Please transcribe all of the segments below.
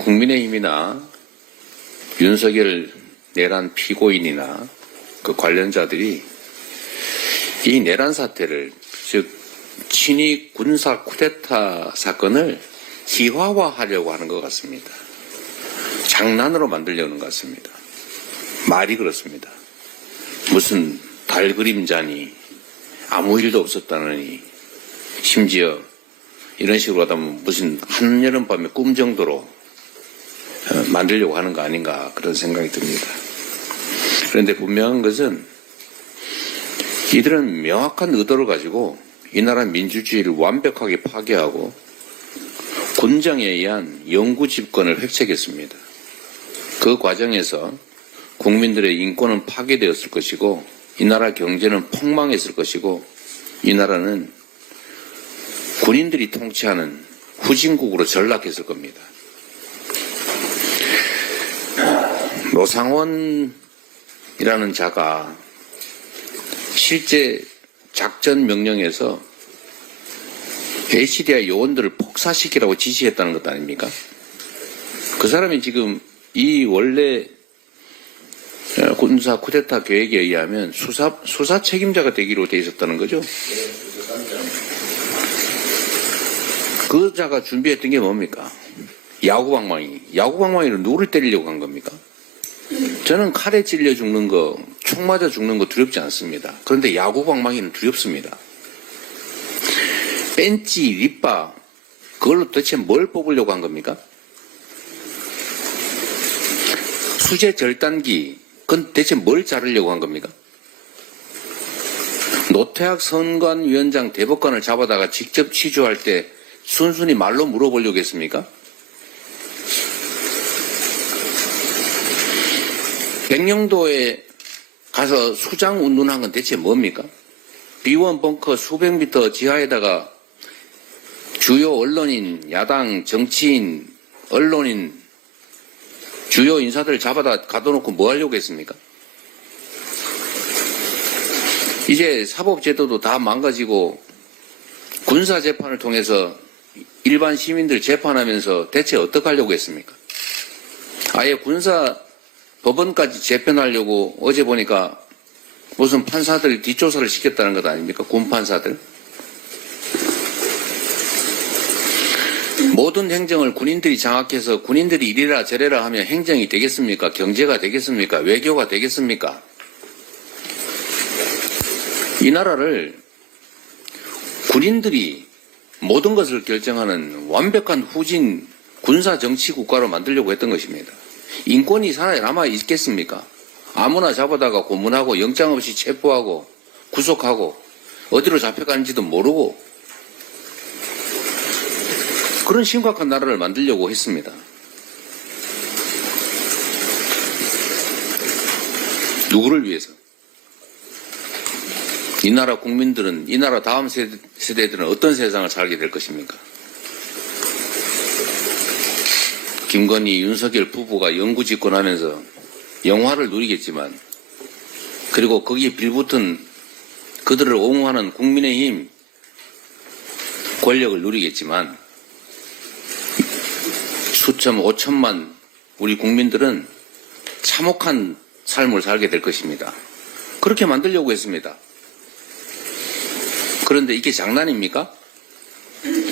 국민의힘이나 윤석열 내란 피고인이나 그 관련자들이 이 내란 사태를, 즉 친위 군사 쿠데타 사건을 희화화하려고 하는 것 같습니다. 장난으로 만들려는 것 같습니다. 말이 그렇습니다. 무슨 달 그림자니 아무 일도 없었다느니, 심지어 이런 식으로 하다 보면 무슨 한여름밤의 꿈 정도로 만들려고 하는 거 아닌가, 그런 생각이 듭니다. 그런데 분명한 것은 이들은 명확한 의도를 가지고 이 나라 민주주의를 완벽하게 파괴하고 군정에 의한 영구 집권을 획책했습니다. 그 과정에서 국민들의 인권은 파괴되었을 것이고 이 나라 경제는 폭망했을 것이고 이 나라는 군인들이 통치하는 후진국으로 전락했을 겁니다. 노상원이라는 자가 실제 작전 명령에서 HDI 요원들을 폭사시키라고 지시했다는 것 아닙니까? 그 사람이 지금 이 원래 군사 쿠데타 계획에 의하면 수사 책임자가 되기로 돼 있었다는 거죠. 그 자가 준비했던 게 뭡니까? 야구방망이로 누구를 때리려고 한 겁니까? 저는 칼에 찔려 죽는 거, 총 맞아 죽는 거 두렵지 않습니다. 그런데 야구방망이는 두렵습니다. 벤치, 립바, 그걸로 도대체 뭘 뽑으려고 한 겁니까? 수제 절단기, 그건 대체 뭘 자르려고 한 겁니까? 노태학 선관위원장 대법관을 잡아다가 직접 취조할 때 순순히 말로 물어보려고 했습니까? 백령도에 가서 수장 운운한 건 대체 뭡니까? B1 벙커 수백 미터 지하에다가 주요 언론인, 야당, 정치인, 언론인, 주요 인사들 잡아다 가둬놓고 뭐 하려고 했습니까? 이제 사법제도도 다 망가지고 군사재판을 통해서 일반 시민들 재판하면서 대체 어떻게 하려고 했습니까? 아예 군사 법원까지 재편하려고 어제 보니까 무슨 판사들 뒷조사를 시켰다는 것 아닙니까? 군판사들. 모든 행정을 군인들이 장악해서 군인들이 이래라 저래라 하면 행정이 되겠습니까? 경제가 되겠습니까? 외교가 되겠습니까? 이 나라를 군인들이 모든 것을 결정하는 완벽한 후진 군사 정치 국가로 만들려고 했던 것입니다. 인권이 살아남아 있겠습니까? 아무나 잡아다가 고문하고 영장 없이 체포하고 구속하고 어디로 잡혀가는지도 모르고 그런 심각한 나라를 만들려고 했습니다. 누구를 위해서? 이 나라 국민들은, 이 나라 다음 세대들은 어떤 세상을 살게 될 것입니까? 김건희, 윤석열 부부가 영구 집권하면서 영화를 누리겠지만, 그리고 거기에 빌붙은 그들을 옹호하는 국민의힘 권력을 누리겠지만, 수천, 5천만 우리 국민들은 참혹한 삶을 살게 될 것입니다. 그렇게 만들려고 했습니다. 그런데 이게 장난입니까?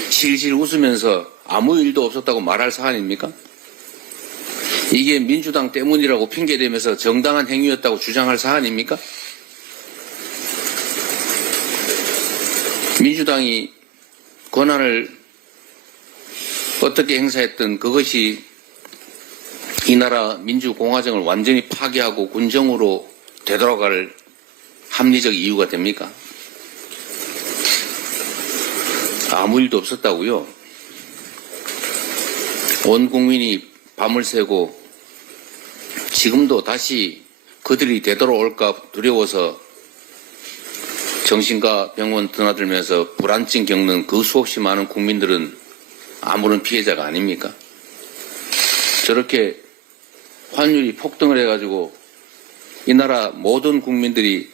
실실 웃으면서 아무 일도 없었다고 말할 사안입니까? 이게 민주당 때문이라고 핑계대면서 정당한 행위였다고 주장할 사안입니까? 민주당이 권한을 어떻게 행사했든 그것이 이 나라 민주공화정을 완전히 파괴하고 군정으로 되돌아갈 합리적 이유가 됩니까? 아무 일도 없었다고요. 온 국민이 밤을 새고 지금도 다시 그들이 되돌아올까 두려워서 정신과 병원 드나들면서 불안증 겪는 그 수없이 많은 국민들은 아무런 피해자가 아닙니까? 저렇게 환율이 폭등을 해가지고 이 나라 모든 국민들이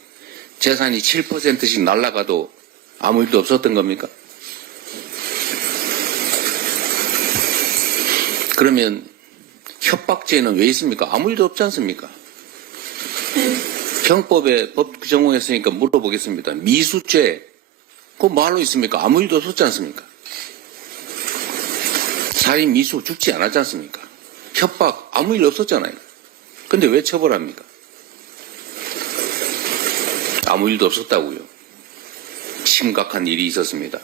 재산이 7%씩 날아가도 아무 일도 없었던 겁니까? 그러면 협박죄는 왜 있습니까? 아무 일도 없지 않습니까? 형법에 법 전공했으니까 물어보겠습니다. 미수죄, 그거 뭐하러 있습니까? 아무 일도 없었지 않습니까? 살인 미수 죽지 않았지 않습니까? 협박 아무 일 없었잖아요. 근데 왜 처벌합니까? 아무 일도 없었다고요. 심각한 일이 있었습니다.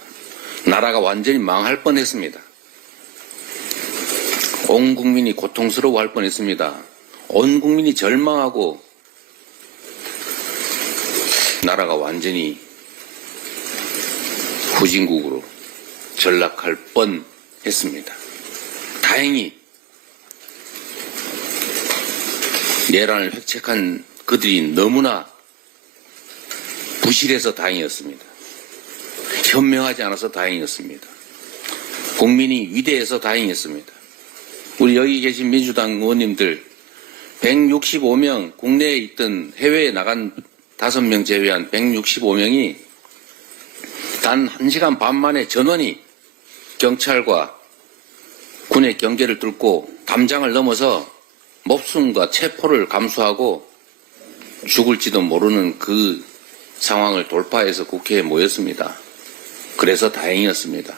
나라가 완전히 망할 뻔했습니다. 온 국민이 고통스러워할 뻔했습니다. 온 국민이 절망하고 나라가 완전히 후진국으로 전락할 뻔했습니다. 다행히 내란을 획책한 그들이 너무나 부실해서 다행이었습니다. 현명하지 않아서 다행이었습니다. 국민이 위대해서 다행이었습니다. 우리 여기 계신 민주당 의원님들 165명, 국내에 있던 해외에 나간 5명 제외한 165명이 단 1시간 반 만에 전원이 경찰과 군의 경계를 뚫고 담장을 넘어서 목숨과 체포를 감수하고 죽을지도 모르는 그 상황을 돌파해서 국회에 모였습니다. 그래서 다행이었습니다.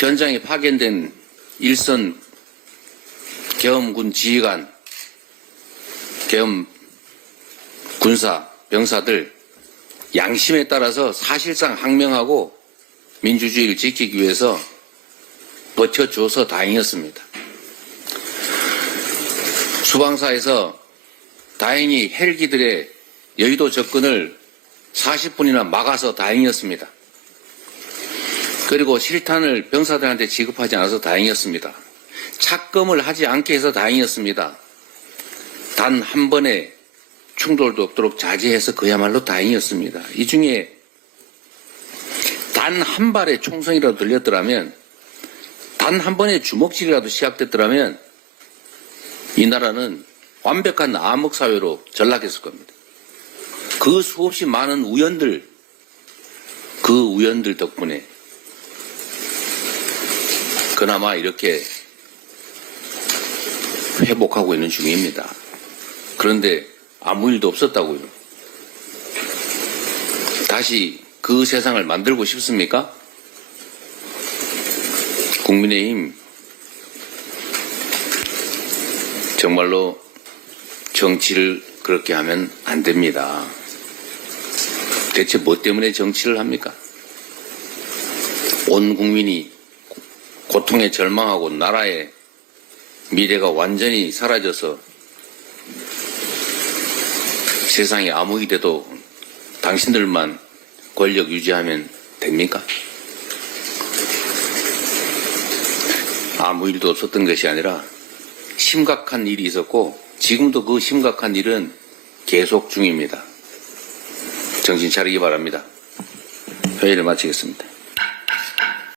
현장에 파견된 일선 계엄군 지휘관, 계엄 군사, 병사들 양심에 따라서 사실상 항명하고 민주주의를 지키기 위해서 버텨줘서 다행이었습니다. 수방사에서 다행히 헬기들의 여의도 접근을 40분이나 막아서 다행이었습니다. 그리고 실탄을 병사들한테 지급하지 않아서 다행이었습니다. 착검을 하지 않게 해서 다행이었습니다. 단 한 번의 충돌도 없도록 자제해서 그야말로 다행이었습니다. 이 중에 단 한 발의 총성이라도 들렸더라면, 단 한 번의 주먹질이라도 시작됐더라면 이 나라는 완벽한 암흑사회로 전락했을 겁니다. 그 수없이 많은 우연들, 그 우연들 덕분에 그나마 이렇게 회복하고 있는 중입니다. 그런데 아무 일도 없었다고요. 다시 그 세상을 만들고 싶습니까? 국민의힘 정말로 정치를 그렇게 하면 안 됩니다. 대체 뭐 때문에 정치를 합니까? 온 국민이 고통에 절망하고 나라의 미래가 완전히 사라져서 세상에 아무 일이 돼도 당신들만 권력 유지하면 됩니까? 아무 일도 없었던 것이 아니라 심각한 일이 있었고 지금도 그 심각한 일은 계속 중입니다. 정신 차리기 바랍니다. 회의를 마치겠습니다.